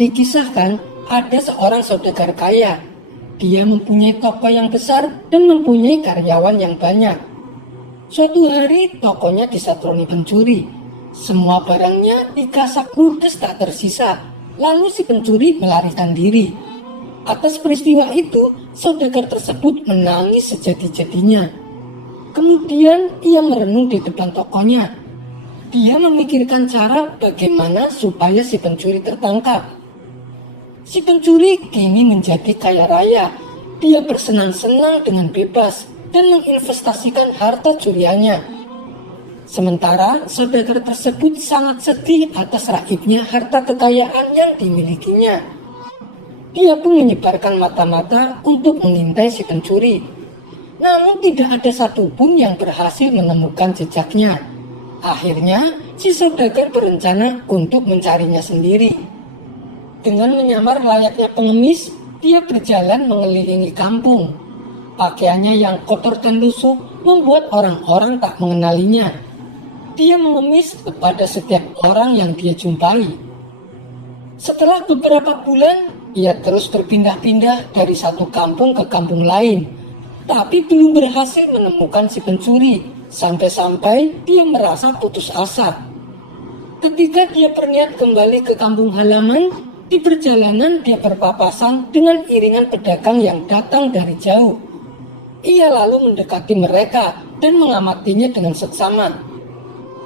Dikisahkan ada seorang saudagar kaya. Dia mempunyai toko yang besar dan mempunyai karyawan yang banyak. Suatu hari tokonya disatroni pencuri. Semua barangnya dikasak ludes tak tersisa. Lalu si pencuri melarikan diri. Atas peristiwa itu, saudagar tersebut menangis sejadi-jadinya. Kemudian ia merenung di depan tokonya. Dia memikirkan cara bagaimana supaya si pencuri tertangkap. Si pencuri kini menjadi kaya raya. Dia bersenang-senang dengan bebas dan menginvestasikan harta curiannya. Sementara saudagar tersebut sangat sedih atas raibnya harta kekayaan yang dimilikinya. Dia pun menyebarkan mata-mata untuk mengintai si pencuri. Namun tidak ada satupun yang berhasil menemukan jejaknya. Akhirnya si saudagar berencana untuk mencarinya sendiri. Dengan menyamar layaknya pengemis, dia berjalan mengelilingi kampung. Pakaiannya yang kotor dan lusuh membuat orang-orang tak mengenalinya. Dia mengemis kepada setiap orang yang dia jumpai. Setelah beberapa bulan, ia terus berpindah-pindah dari satu kampung ke kampung lain. Tapi belum berhasil menemukan si pencuri, sampai-sampai dia merasa putus asa. Ketika dia berniat kembali ke kampung halaman, di perjalanan dia berpapasan dengan iringan pedagang yang datang dari jauh. Ia lalu mendekati mereka dan mengamatinya dengan seksama.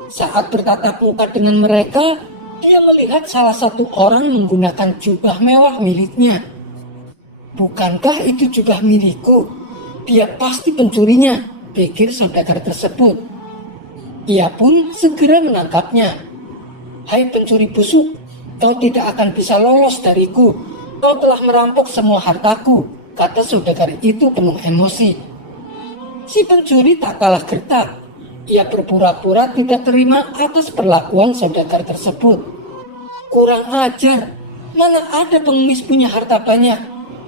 Saat bertatap muka dengan mereka, dia melihat salah satu orang menggunakan jubah mewah miliknya. "Bukankah itu jubah milikku? Dia pasti pencurinya," pikir saudagar tersebut. Ia pun segera menangkapnya. "Hai pencuri busuk, kau tidak akan bisa lolos dariku. Kau telah merampok semua hartaku," kata saudagar itu penuh emosi. Si pencuri tak kalah gertak. Ia berpura-pura tidak terima atas perlakuan saudagar tersebut. "Kurang ajar, mana ada pengemis punya harta banyak?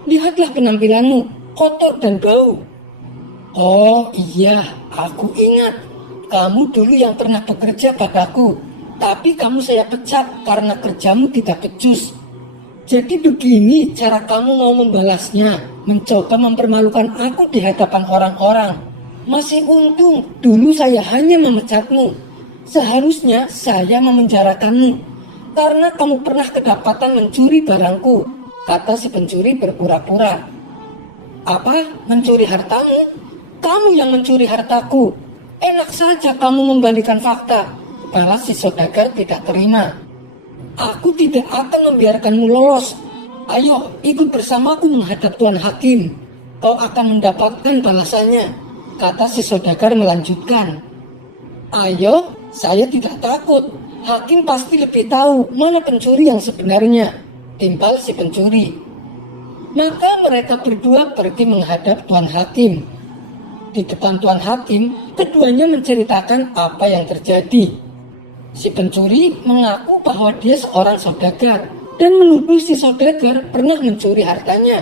Lihatlah penampilanmu, kotor dan bau." "Oh iya, aku ingat. Kamu dulu yang pernah bekerja padaku. Tapi kamu saya pecat karena kerjamu tidak becus. Jadi begini cara kamu mau membalasnya, mencoba mempermalukan aku di hadapan orang-orang. Masih untung dulu saya hanya memecatmu. Seharusnya saya memenjarakanmu karena kamu pernah kedapatan mencuri barangku," kata si pencuri berpura-pura. "Apa? Mencuri hartamu? Kamu yang mencuri hartaku. Enak saja kamu membalikan fakta," balas si saudagar tidak terima. "Aku tidak akan membiarkanmu lolos. Ayo ikut bersamaku menghadap Tuan Hakim. Kau akan mendapatkan balasannya," kata si saudagar melanjutkan. "Ayo, saya tidak takut. Hakim pasti lebih tahu mana pencuri yang sebenarnya," timpal si pencuri. Maka mereka berdua pergi menghadap Tuan Hakim. Di depan Tuan Hakim, keduanya menceritakan apa yang terjadi. Si pencuri mengaku bahwa dia seorang saudagar dan menuduh si saudagar pernah mencuri hartanya.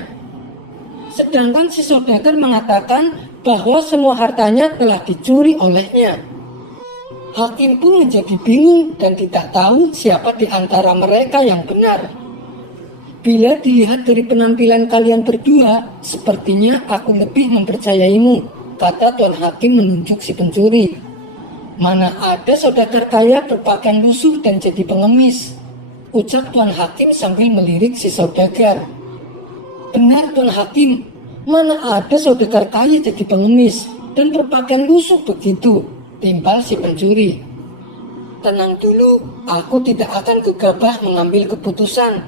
Sedangkan si saudagar mengatakan bahwa semua hartanya telah dicuri olehnya. Hakim pun menjadi bingung dan tidak tahu siapa di antara mereka yang benar. "Bila dilihat dari penampilan kalian berdua, sepertinya aku lebih mempercayaimu," kata Tuan Hakim menunjuk si pencuri. "Mana ada saudagar kaya berpakaian lusuh dan jadi pengemis," ucap Tuan Hakim sambil melirik si saudagar. "Benar Tuan Hakim, mana ada saudagar kaya jadi pengemis dan berpakaian lusuh begitu," timpal si pencuri. "Tenang dulu, aku tidak akan gegabah mengambil keputusan.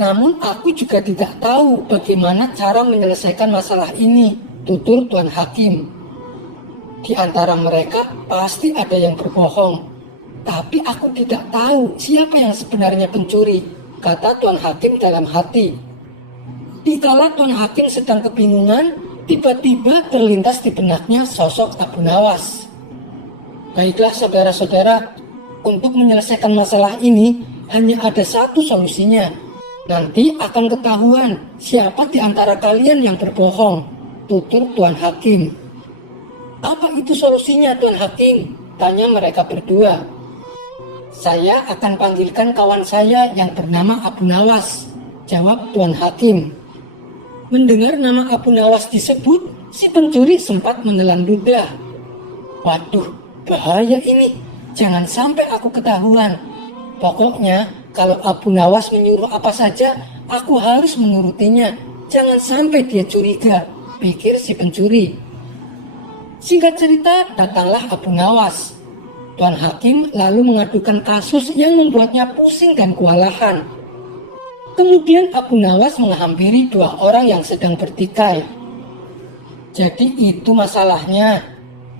Namun aku juga tidak tahu bagaimana cara menyelesaikan masalah ini," tutur Tuan Hakim. "Di antara mereka pasti ada yang berbohong. Tapi aku tidak tahu siapa yang sebenarnya pencuri," kata Tuan Hakim dalam hati. Dikala Tuan Hakim sedang kebingungan, tiba-tiba terlintas di benaknya sosok Abu Nawas. "Baiklah saudara-saudara, untuk menyelesaikan masalah ini hanya ada satu solusinya. Nanti akan ketahuan siapa di antara kalian yang berbohong," tutur Tuan Hakim. "Apa itu solusinya Tuan Hakim?" tanya mereka berdua. "Saya akan panggilkan kawan saya yang bernama Abu Nawas. jawab Tuan Hakim. Mendengar nama Abu Nawas disebut, si pencuri sempat menelan ludah. Waduh, bahaya ini. Jangan sampai aku ketahuan. Pokoknya, kalau Abu Nawas menyuruh apa saja, aku harus menurutinya. Jangan sampai dia curiga, pikir si pencuri. Singkat cerita, datanglah Abu Nawas. Tuan Hakim lalu mengadukan kasus yang membuatnya pusing dan kewalahan. Kemudian Abu Nawas menghampiri 2 orang yang sedang bertikai. Jadi itu masalahnya.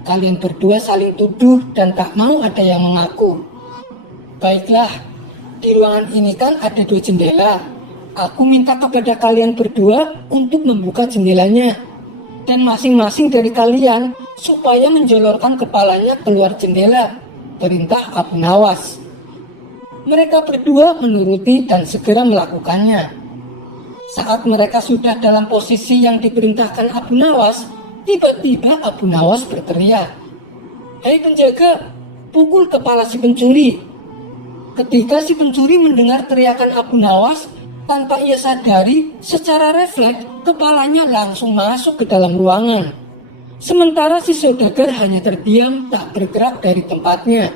Kalian berdua saling tuduh dan tak mau ada yang mengaku. Baiklah, di ruangan ini kan ada 2 jendela. Aku minta kepada kalian berdua untuk membuka jendelanya. Dan masing-masing dari kalian supaya menjolorkan kepalanya keluar jendela. Perintah Abu Nawas. Mereka berdua menuruti dan segera melakukannya. Saat mereka sudah dalam posisi yang diperintahkan Abu Nawas, tiba-tiba Abu Nawas berteriak, "Hei penjaga, pukul kepala si pencuri." Ketika si pencuri mendengar teriakan Abu Nawas, tanpa ia sadari, secara refleks kepalanya langsung masuk ke dalam ruangan. Sementara si saudagar hanya terdiam tak bergerak dari tempatnya.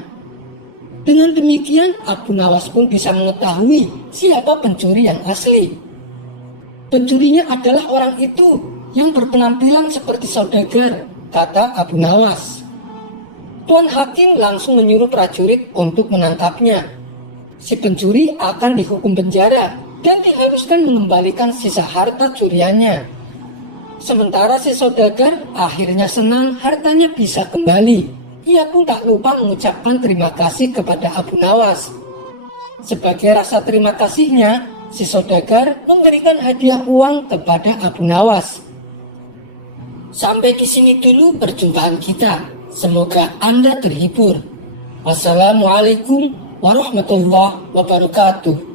Dengan demikian, Abu Nawas pun bisa mengetahui siapa pencuri yang asli. Pencurinya adalah orang itu yang berpenampilan seperti saudagar, kata Abu Nawas. Tuan Hakim langsung menyuruh prajurit untuk menangkapnya. Si pencuri akan dihukum penjara dan diharuskan mengembalikan sisa harta curiannya. Sementara si saudagar akhirnya senang hartanya bisa kembali. Ia pun tak lupa mengucapkan terima kasih kepada Abu Nawas. Sebagai rasa terima kasihnya, si saudagar memberikan hadiah uang kepada Abu Nawas. Sampai di sini dulu perjumpaan kita. Semoga Anda terhibur. Wassalamualaikum warahmatullahi wabarakatuh.